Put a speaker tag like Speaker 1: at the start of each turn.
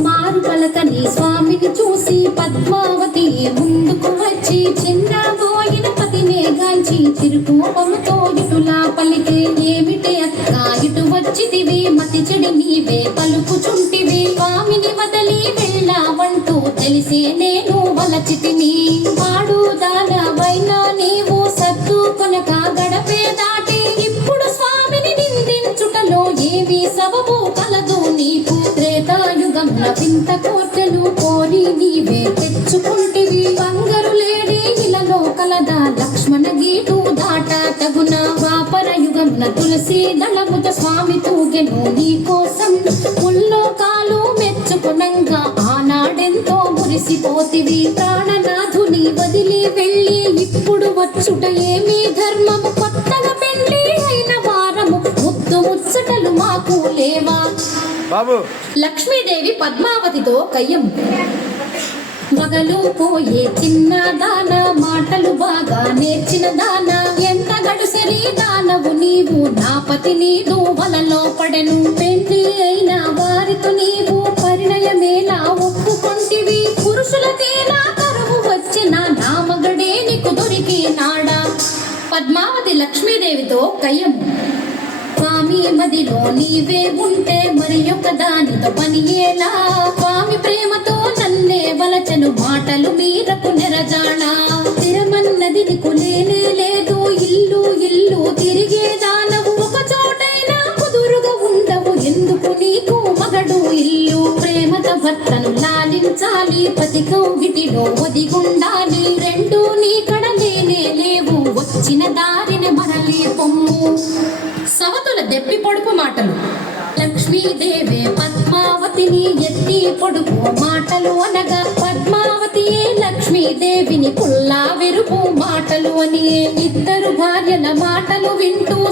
Speaker 1: మారు పలకని స్వామిని చూసి పద్మావతి ముందుకు వచ్చి చిన్న పోయిన పతినే గాంచి చిరుకోపముతో ఇటులా పలికే ఏమిటి అక్క? ఇటు వచ్చిదివి మతి చెడి నీవే పలుకుచుంటివి. స్వామిని వదలి వెళ్ళావంటూ తెలిసే నేను వలచితిని. వాడు దానవైనా నీవు సత్తు గడపే దాటి. ఇప్పుడు స్వామిని నిందించుటలో ఏవి సబబు కోటలు కోరి నీవే తెచ్చుకుంటివి. బంగారు లేడి ఇలలో కలదా లక్ష్మణ గీటు దాట తగున వాపర యుగంల తులసి దళముత స్వామి తూగెను నీ కోసం ముల్లోకాలు మెచ్చుకునంగా ఆనాడెంతో మురిసిపోతివి. ప్రాణనాథుని వదిలి వెళ్ళి ఇప్పుడు వచ్చుట ఏమీ ధర్మము? కొత్తగా పెళ్ళి అయిన వారము ముద్దు ముచ్చటలు మాకు లేవా?
Speaker 2: బాబు.
Speaker 1: లక్ష్మీదేవి పద్మావతితో కయ్యము మగలు పోయే చిన్న దాన మాటలు బాగా నేర్చిన దాన. ఎంత గడుసరి దానవు నీవు నా పతి నీదు వలలో పడెను. పెళ్ళి అయిన వారితో నీవు పరిణయమేలా ఒప్పుకొంటివి. పురుషుల తీరా కరువు వచ్చిన నా మగడే నీకు దొరికి నాడా. పద్మావతి లక్ష్మీదేవితో కయ్యము స్వామి మదిలో నీవే ఉంటే మరి ఒక దానితో పని ఎలా? స్వామి ప్రేమతో నన్నే వలచను మాటలు మీరకు నెరజానా స్థిరమన్నది నీకు లేనే లేదు. ఇల్లు ఇల్లు తిరిగే దానవు ఒక చోటైనా కుదురుగా ఉండవు. ఎందుకు నీకు మగడు ఇల్లు? ప్రేమత భర్తను లాలించాలి. పతి కౌగిటిలో ఒదిగుండాలి. రెండు లేవు వచ్చిన దారిన మరలి పొమ్ము. సవతుల దెప్పి పొడుపు మాటలు. లక్ష్మీదేవే పద్మావతిని ఎత్తి పొడుపు మాటలు అనగా పద్మావతియే లక్ష్మీదేవిని పుల్లా వెరుపు మాటలు అని ఇద్దరు భార్యల మాటలు వింటూ